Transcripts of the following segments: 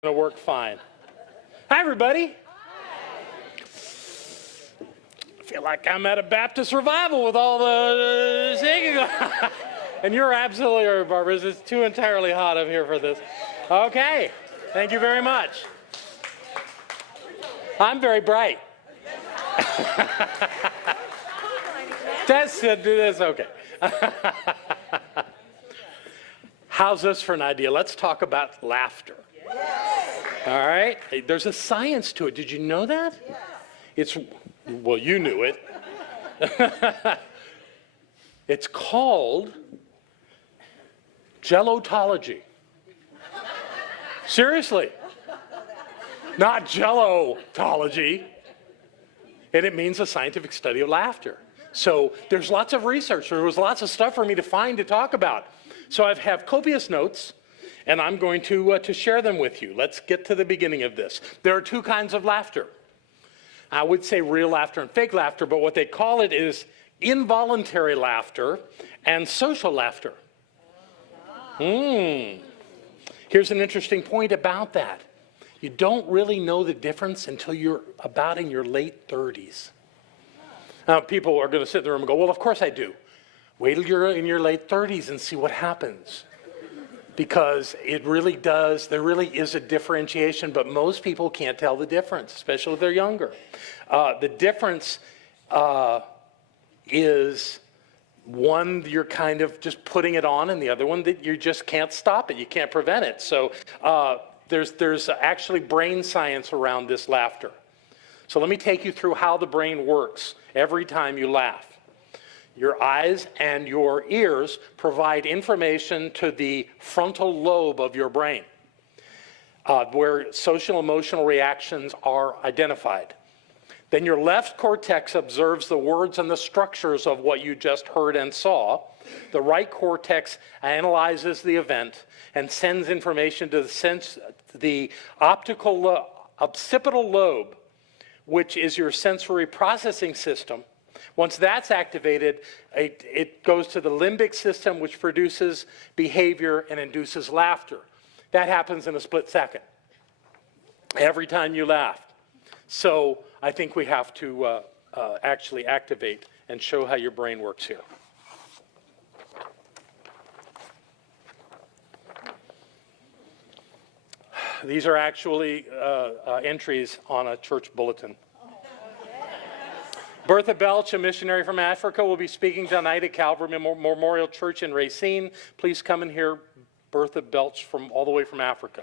Going to work fine. Hi, everybody. I feel like I'm at a Baptist revival with all the singing. And you're absolutely right, Barbara. It's too entirely hot up here for this. Okay. Thank you very much. I'm very bright. That's okay. How's this for an idea? Let's talk about laughter. All right? There's a science to it. Did you know that? Well, you knew it. It's called Gelotology. Seriously. Not Gelotology. And it means a scientific study of laughter. So there's lots of research. There was lots of stuff for me to find to talk about. So I have copious notes, and I'm going to share them with you. Let's get to the beginning of this. There are two kinds of laughter. I would say real laughter and fake laughter, but what they call it is involuntary laughter and social laughter. Here's an interesting point about that. You don't really know the difference until you're about in your late 30s. Now, people are going to sit in the room and go, well, of course I do. Wait till you're in your late 30s and see what happens. Because it really does, there really is a differentiation, but most people can't tell the difference, especially if they're younger. The difference is one, you're kind of just putting it on, and the other one that you just can't stop it, you can't prevent it. So there's actually brain science around this laughter. So let me take you through how the brain works every time you laugh. Your eyes and your ears provide information to the frontal lobe of your brain, where social emotional reactions are identified. Then your left cortex observes the words and the structures of what you just heard and saw. The right cortex analyzes the event and sends information to the occipital lobe, which is your sensory processing system. Once that's activated, it goes to the limbic system, which produces behavior and induces laughter. That happens in a split second, every time you laugh. So I think we have to actually activate and show how your brain works here. These are actually entries on a church bulletin. Bertha Belch, a missionary from Africa, will be speaking tonight at Calvary Memorial Church in Racine. Please come and hear Bertha Belch all the way from Africa.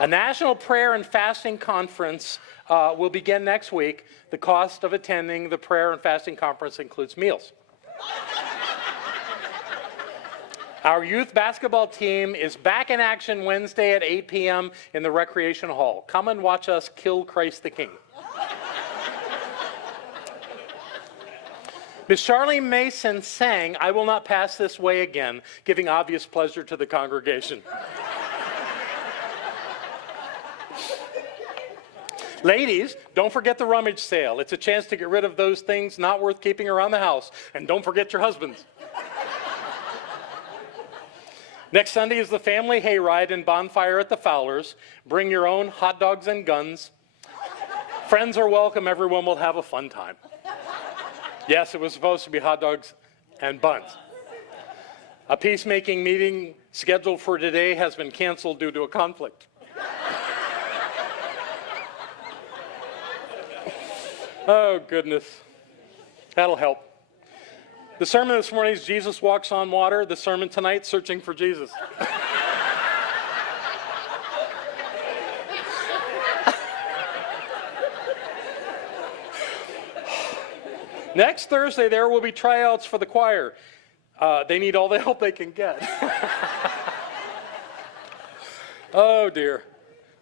A national prayer and fasting conference will begin next week. The cost of attending the prayer and fasting conference includes meals. Our youth basketball team is back in action Wednesday at 8 p.m. in the Recreation Hall. Come and watch us kill Christ the King. Miss Charlene Mason sang, "I Will Not Pass This Way Again," giving obvious pleasure to the congregation. Ladies, don't forget the rummage sale. It's a chance to get rid of those things not worth keeping around the house. And don't forget your husbands. Next Sunday is the family hayride and bonfire at the Fowlers. Bring your own hot dogs and guns. Friends are welcome. Everyone will have a fun time. Yes, it was supposed to be hot dogs and buns. A peacemaking meeting scheduled for today has been canceled due to a conflict. Oh, goodness. That'll help. The sermon this morning is Jesus Walks on Water. The sermon tonight, Searching for Jesus. Next Thursday, there will be tryouts for the choir. They need all the help they can get. Oh, dear.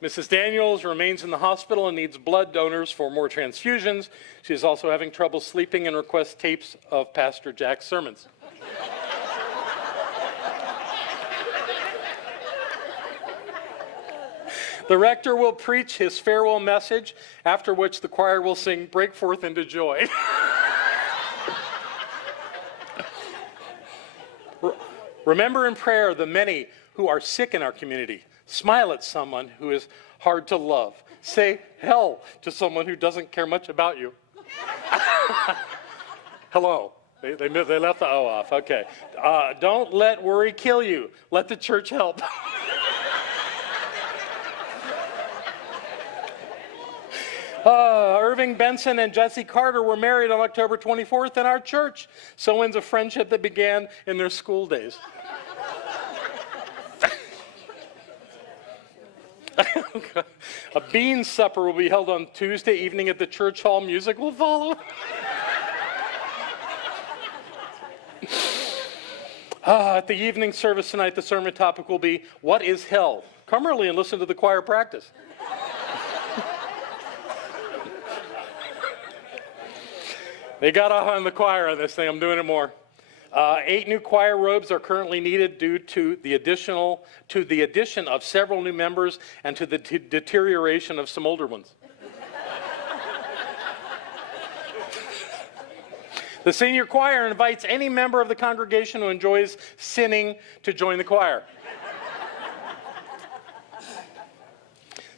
Mrs. Daniels remains in the hospital and needs blood donors for more transfusions. She is also having trouble sleeping and requests tapes of Pastor Jack's sermons. The rector will preach his farewell message, after which the choir will sing "Break Forth into Joy." Remember in prayer the many who are sick in our community. Smile at someone who is hard to love. Say hell to someone who doesn't care much about you. Hello. They left the O off. Okay. Don't let worry kill you. Let the church help. Irving Benson and Jesse Carter were married on October 24th in our church. So ends a friendship that began in their school days. A bean supper will be held on Tuesday evening at the church hall. Music will follow. At the evening service tonight, the sermon topic will be, what is hell? Come early and listen to the choir practice. They got off on the choir on this thing. I'm doing it more. 8 new choir robes are currently needed due to the addition of several new members and to the deterioration of some older ones. The senior choir invites any member of the congregation who enjoys sinning to join the choir.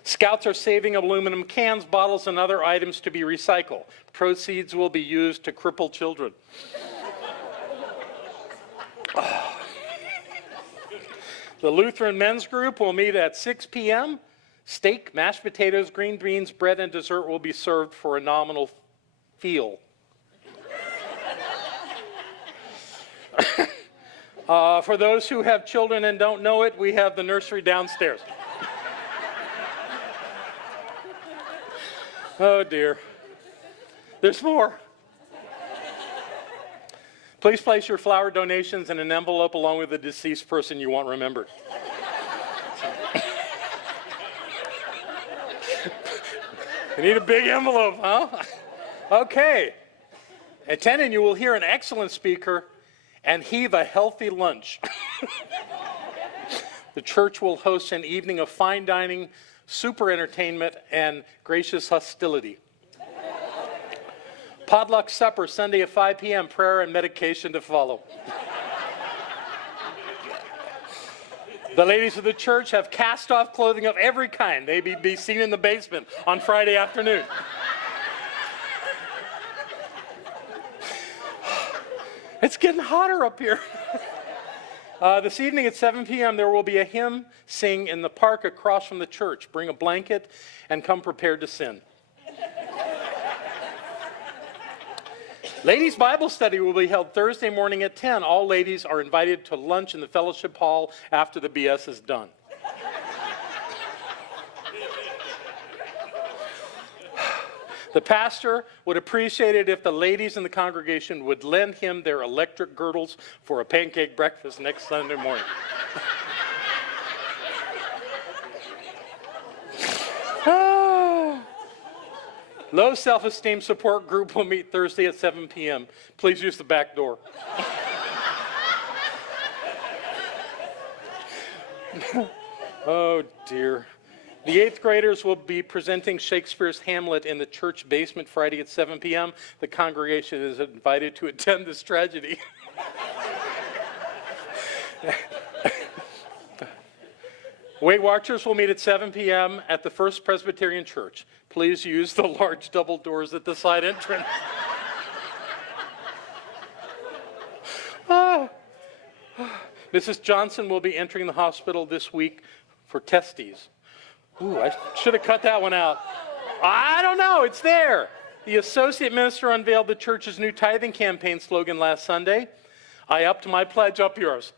Scouts are saving aluminum cans, bottles, and other items to be recycled. Proceeds will be used to cripple children. The Lutheran men's group will meet at 6 p.m. Steak, mashed potatoes, green beans, bread, and dessert will be served for a nominal fee. For those who have children and don't know it, we have the nursery downstairs. Oh dear. There's more. Please place your flower donations in an envelope along with the deceased person you want remembered. You need a big envelope, huh? Okay. At 10, and you will hear an excellent speaker and heave a healthy lunch. The church will host an evening of fine dining, super entertainment, and gracious hostility. Potluck supper Sunday at 5 p.m., prayer and medication to follow. The ladies of the church have cast-off clothing of every kind. They be seen in the basement on Friday afternoon. It's getting hotter up here. This evening at 7 p.m., there will be a hymn sing in the park across from the church. Bring a blanket and come prepared to sin. Ladies' Bible study will be held Thursday morning at 10. All ladies are invited to lunch in the fellowship hall after the BS is done. The pastor would appreciate it if the ladies in the congregation would lend him their electric girdles for a pancake breakfast next Sunday morning. Low self-esteem support group will meet Thursday at 7 p.m. Please use the back door. Oh, dear. The 8th graders will be presenting Shakespeare's Hamlet in the church basement Friday at 7 p.m. The congregation is invited to attend this tragedy. Weight Watchers will meet at 7 p.m. at the First Presbyterian Church. Please use the large double doors at the side entrance. Mrs. Johnson will be entering the hospital this week for testes. Ooh, I should have cut that one out. I don't know, it's there. The associate minister unveiled the church's new tithing campaign slogan last Sunday. I upped my pledge, up yours.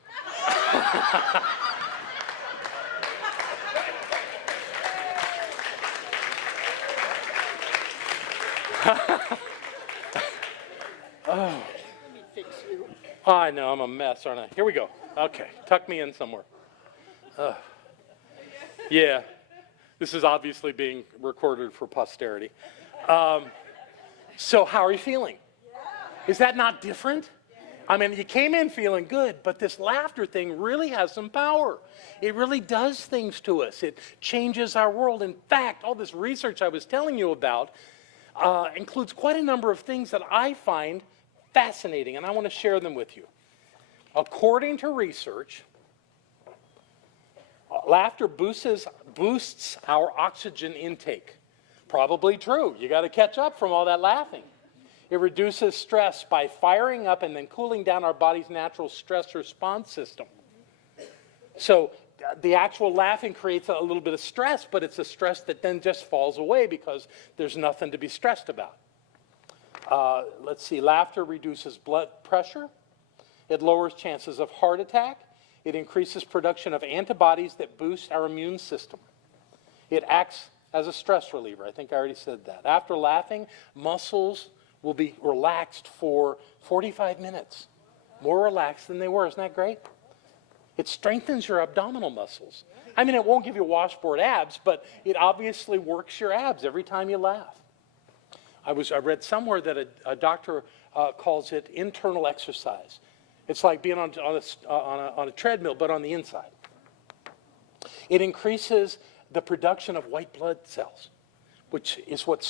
Oh. I know, I'm a mess, aren't I? Here we go. Okay, tuck me in somewhere. Yeah, this is obviously being recorded for posterity. So how are you feeling? Is that not different? I mean, you came in feeling good, but this laughter thing really has some power. It really does things to us. It changes our world. In fact, all this research I was telling you about includes quite a number of things that I find fascinating, and I want to share them with you. According to research, laughter boosts our oxygen intake. Probably true. You got to catch up from all that laughing. It reduces stress by firing up and then cooling down our body's natural stress response system. So the actual laughing creates a little bit of stress, but it's a stress that then just falls away because there's nothing to be stressed about. Let's see, laughter reduces blood pressure. It lowers chances of heart attack. It increases production of antibodies that boost our immune system. It acts as a stress reliever. I think I already said that. After laughing, muscles will be relaxed for 45 minutes. More relaxed than they were. Isn't that great? It strengthens your abdominal muscles. I mean, it won't give you washboard abs, but it obviously works your abs every time you laugh. I read somewhere that a doctor calls it internal exercise. It's like being on a treadmill, but on the inside. It increases the production of white blood cells, which is what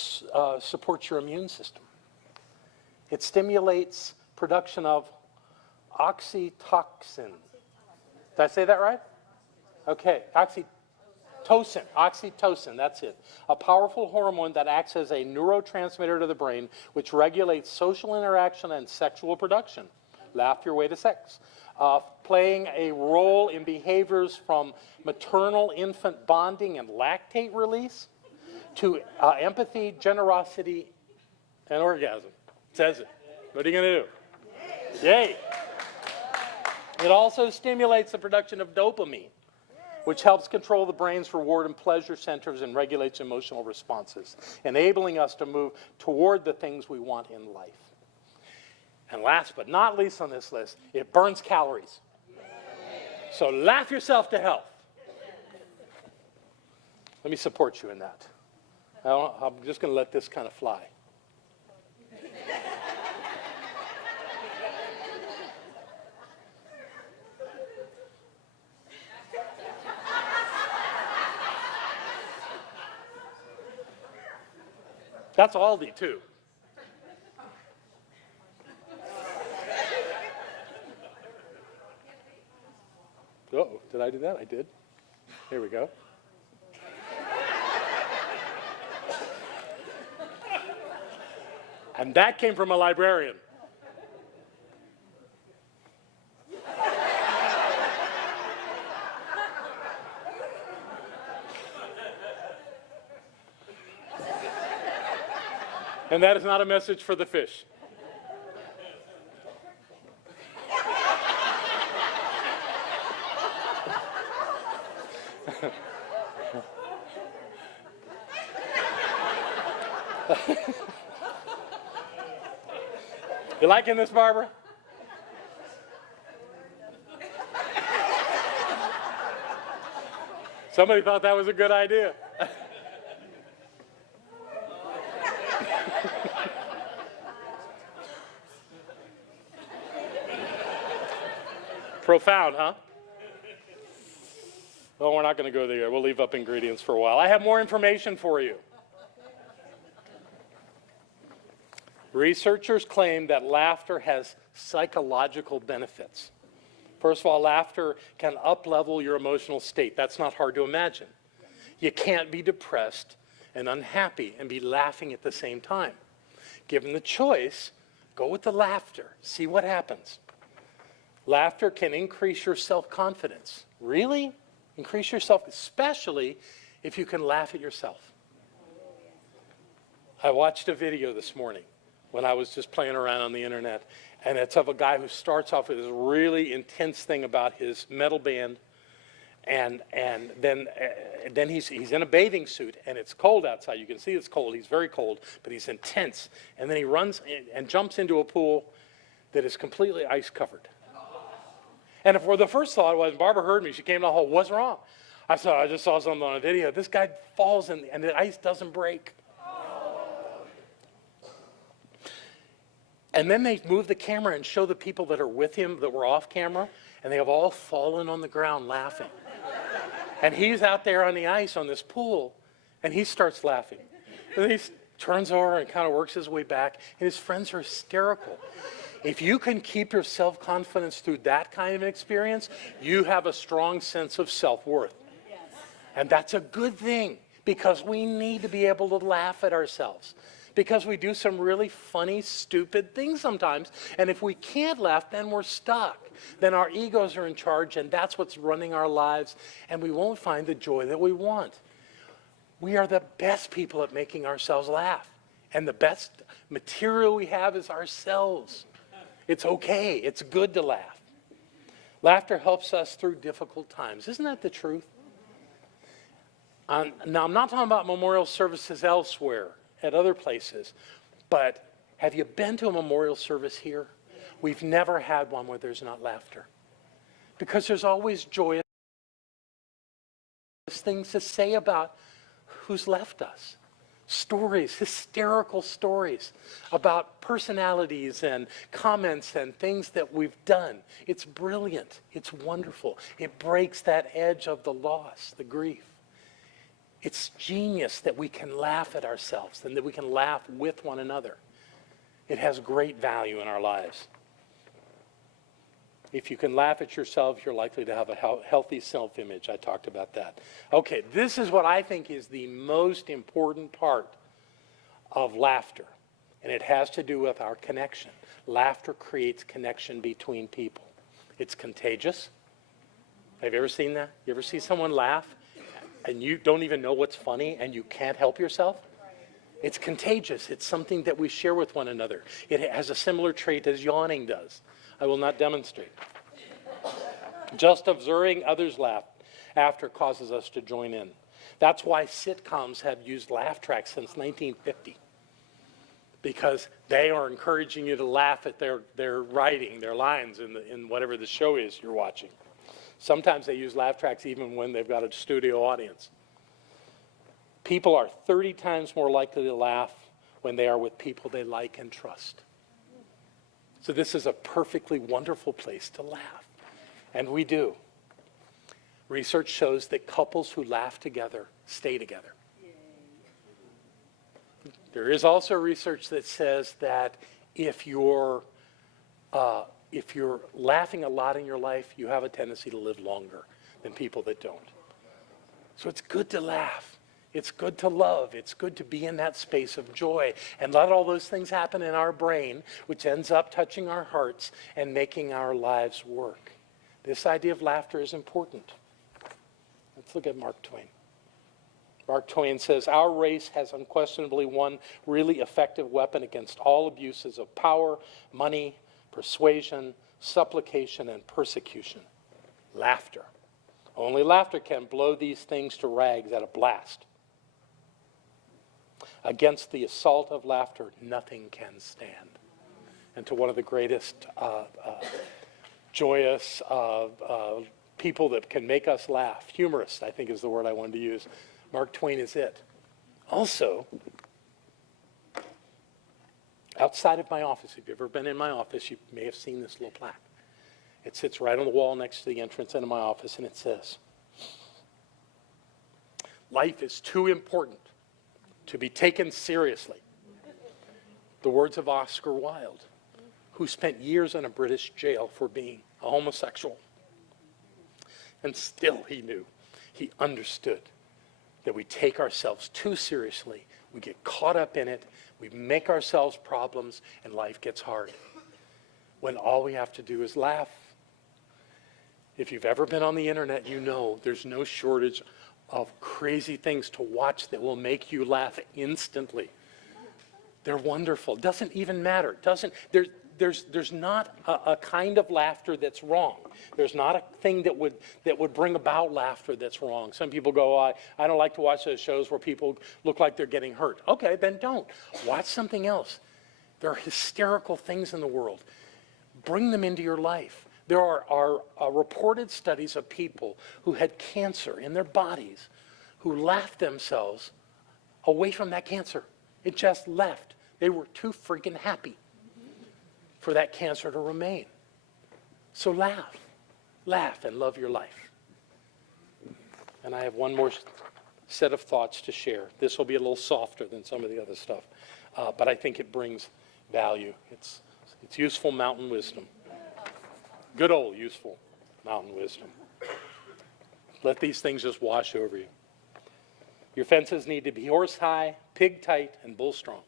supports your immune system. It stimulates production of oxytocin. Did I say that right? Okay, oxytocin, that's it. A powerful hormone that acts as a neurotransmitter to the brain, which regulates social interaction and sexual production. Laugh your way to sex. Playing a role in behaviors from maternal-infant bonding and lactate release to empathy, generosity, and orgasm. It says it. What are you going to do? Yay! It also stimulates the production of dopamine, which helps control the brain's reward and pleasure centers and regulates emotional responses, enabling us to move toward the things we want in life. And last but not least on this list, it burns calories. So laugh yourself to health. Let me support you in that. I'm just going to let this kind of fly. That's Aldi, too. Uh-oh, did I do that? I did. Here we go. And that came from a librarian. And that is not a message for the fish. You liking this, Barbara? Somebody thought that was a good idea. Profound, huh? Well, we're not going to go there. We'll leave up ingredients for a while. I have more information for you. Researchers claim that laughter has psychological benefits. First of all, laughter can up-level your emotional state. That's not hard to imagine. You can't be depressed and unhappy and be laughing at the same time. Given the choice, go with the laughter. See what happens. Laughter can increase your self-confidence. Really? Increase yourself, especially if you can laugh at yourself. I watched a video this morning when I was just playing around on the internet, and it's of a guy who starts off with this really intense thing about his metal band, and then he's in a bathing suit, and it's cold outside. You can see it's cold. He's very cold, but he's intense. And then he runs and jumps into a pool that is completely ice-covered. And for the first thought was, Barbara heard me. She came to the hall. What's wrong? I just saw something on a video. This guy falls, and the ice doesn't break. And then they move the camera and show the people that are with him that were off camera, and they have all fallen on the ground laughing. And he's out there on the ice on this pool, and he starts laughing. And then he turns over and kind of works his way back, and his friends are hysterical. If you can keep your self-confidence through that kind of an experience, you have a strong sense of self-worth. And that's a good thing, because we need to be able to laugh at ourselves. Because we do some really funny, stupid things sometimes. And if we can't laugh, then we're stuck. Then our egos are in charge, and that's what's running our lives, and we won't find the joy that we want. We are the best people at making ourselves laugh. And the best material we have is ourselves. It's okay. It's good to laugh. Laughter helps us through difficult times. Isn't that the truth? Now, I'm not talking about memorial services elsewhere, at other places, but have you been to a memorial service here? We've never had one where there's not laughter. Because there's always joyous things to say about who's left us. Stories, hysterical stories about personalities and comments and things that we've done. It's brilliant. It's wonderful. It breaks that edge of the loss, the grief. It's genius that we can laugh at ourselves and that we can laugh with one another. It has great value in our lives. If you can laugh at yourself, you're likely to have a healthy self-image. I talked about that. Okay, this is what I think is the most important part of laughter, and it has to do with our connection. Laughter creates connection between people. It's contagious. Have you ever seen that? You ever see someone laugh and you don't even know what's funny and you can't help yourself? It's contagious. It's something that we share with one another. It has a similar trait as yawning does. I will not demonstrate. Just observing others laugh after causes us to join in. That's why sitcoms have used laugh tracks since 1950. Because they are encouraging you to laugh at their writing, their lines in whatever the show is you're watching. Sometimes they use laugh tracks even when they've got a studio audience. People are 30 times more likely to laugh when they are with people they like and trust. So this is a perfectly wonderful place to laugh. And we do. Research shows that couples who laugh together stay together. There is also research that says that if you're laughing a lot in your life, you have a tendency to live longer than people that don't. So it's good to laugh. It's good to love. It's good to be in that space of joy and let all those things happen in our brain, which ends up touching our hearts and making our lives work. This idea of laughter is important. Let's look at Mark Twain. Mark Twain says, "Our race has unquestionably one really effective weapon against all abuses of power, money, persuasion, supplication, and persecution. Laughter. Only laughter can blow these things to rags at a blast. Against the assault of laughter, nothing can stand." And to one of the greatest joyous people that can make us laugh, humorous, I think is the word I wanted to use, Mark Twain is it. Also, outside of my office, if you've ever been in my office, you may have seen this little plaque. It sits right on the wall next to the entrance into my office, and it says, "Life is too important to be taken seriously." The words of Oscar Wilde, who spent years in a British jail for being a homosexual. And still he understood that we take ourselves too seriously, we get caught up in it, we make ourselves problems, and life gets hard. When all we have to do is laugh. If you've ever been on the internet, you know there's no shortage of crazy things to watch that will make you laugh instantly. They're wonderful. Doesn't even matter. There's not a kind of laughter that's wrong. There's not a thing that would bring about laughter that's wrong. Some people go, I don't like to watch those shows where people look like they're getting hurt. Okay, then don't. Watch something else. There are hysterical things in the world. Bring them into your life. There are reported studies of people who had cancer in their bodies who laughed themselves away from that cancer. It just left. They were too freaking happy for that cancer to remain. So laugh and love your life. And I have one more set of thoughts to share. This will be a little softer than some of the other stuff, but I think it brings value. It's It's useful mountain wisdom. Good old useful mountain wisdom. Let these things just wash over you. Your fences need to be horse-high, pig-tight, and bull-strong.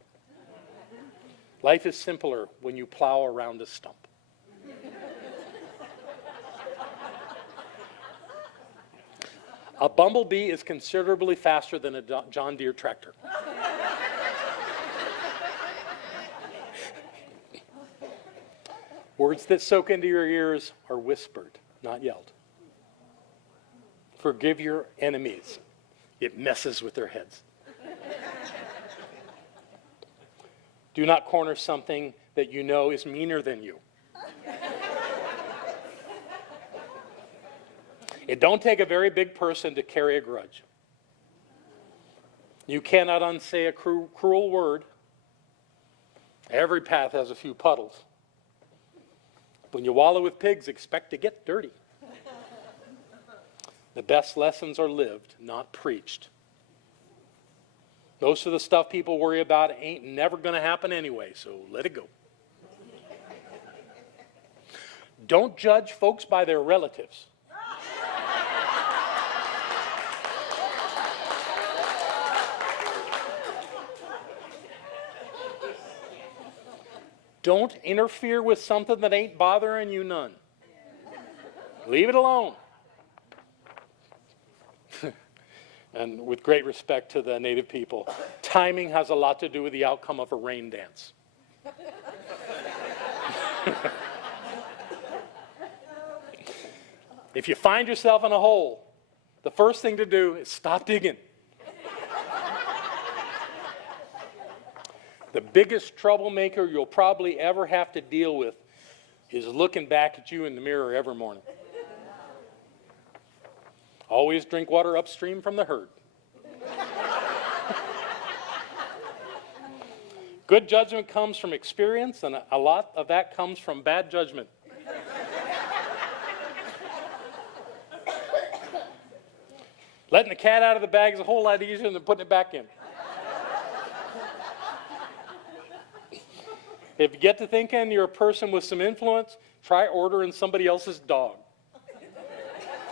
Life is simpler when you plow around a stump. A bumblebee is considerably faster than a John Deere tractor. Words that soak into your ears are whispered, not yelled. Forgive your enemies. It messes with their heads. Do not corner something that you know is meaner than you. It don't take a very big person to carry a grudge. You cannot unsay a cruel word. Every path has a few puddles. When you wallow with pigs, expect to get dirty. The best lessons are lived, not preached. Most of the stuff people worry about ain't never going to happen anyway, so let it go. Don't judge folks by their relatives. Don't interfere with something that ain't bothering you none. Leave it alone. And with great respect to the native people, timing has a lot to do with the outcome of a rain dance. If you find yourself in a hole, the first thing to do is stop digging. The biggest troublemaker you'll probably ever have to deal with is looking back at you in the mirror every morning. Always drink water upstream from the herd. Good judgment comes from experience, and a lot of that comes from bad judgment. Letting the cat out of the bag is a whole lot easier than putting it back in. If you get to thinking you're a person with some influence, try ordering somebody else's dog.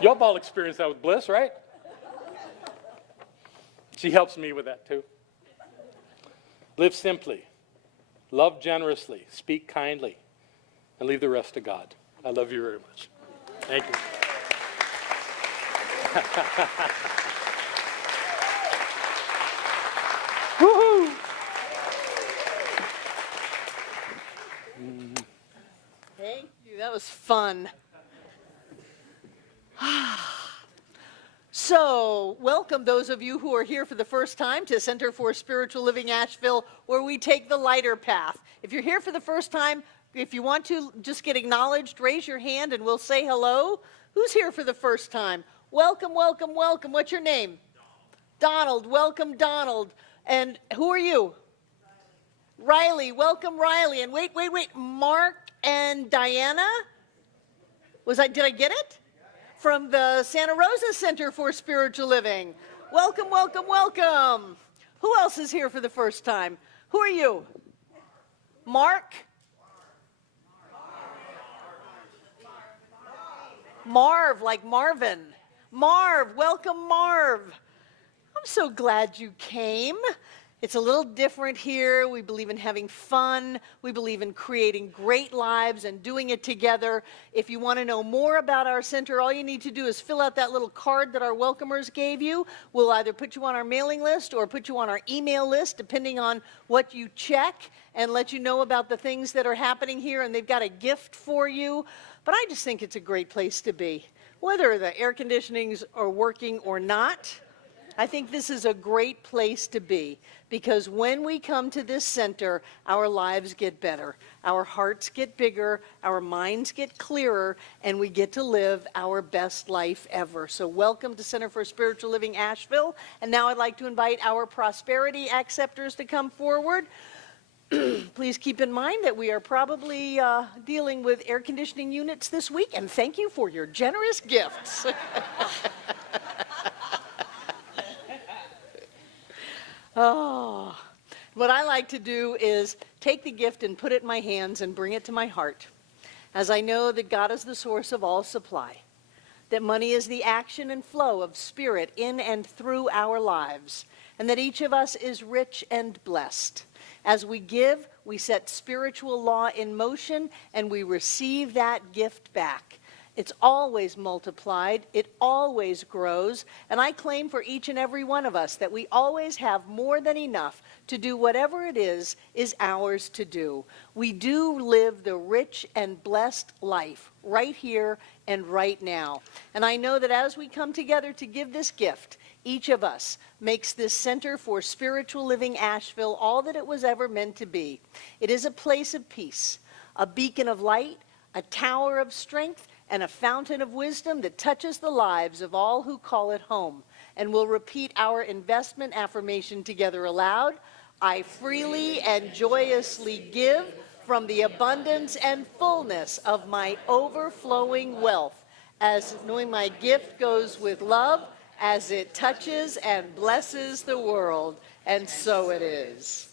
Y'all have all experienced that with Bliss, right? She helps me with that too. Live simply, love generously, speak kindly, and leave the rest to God. I love you very much. Thank you. Woohoo! Thank you. That was fun. So, welcome those of you who are here for the first time to Center for Spiritual Living Asheville, where we take the lighter path. If you're here for the first time, if you want to just get acknowledged, raise your hand and we'll say hello. Who's here for the first time? Welcome, welcome, welcome. What's your name? Donald. Welcome, Donald. And who are you? Riley. Welcome, Riley. And wait. Mark and Diana? Did I get it? From the Santa Rosa Center for Spiritual Living. Welcome, welcome, welcome. Who else is here for the first time? Who are you? Mark? Marv, like Marvin. Marv, welcome, Marv. I'm so glad you came. It's a little different here. We believe in having fun. We believe in creating great lives and doing it together. If you want to know more about our center, all you need to do is fill out that little card that our welcomers gave you. We'll either put you on our mailing list or put you on our email list, depending on what you check, and let you know about the things that are happening here, and they've got a gift for you. But I just think it's a great place to be. Whether the air conditionings are working or not, I think this is a great place to be, because when we come to this center, our lives get better, our hearts get bigger, our minds get clearer, and we get to live our best life ever. So welcome to Center for Spiritual Living Asheville. And now I'd like to invite our prosperity acceptors to come forward. Please keep in mind that we are probably dealing with air conditioning units this week, and thank you for your generous gifts. Oh, what I like to do is take the gift and put it in my hands and bring it to my heart, as I know that God is the source of all supply, that money is the action and flow of spirit in and through our lives, and that each of us is rich and blessed. As we give, we set spiritual law in motion, and we receive that gift back. It's always multiplied, it always grows, and I claim for each and every one of us that we always have more than enough to do whatever it is ours to do. We do live the rich and blessed life right here and right now. And I know that as we come together to give this gift, each of us makes this Center for Spiritual Living Asheville all that it was ever meant to be. It is a place of peace, a beacon of light, a tower of strength, and a fountain of wisdom that touches the lives of all who call it home. And we'll repeat our investment affirmation together aloud. I freely and joyously give from the abundance and fullness of my overflowing wealth, as knowing my gift goes with love, as it touches and blesses the world. And so it is.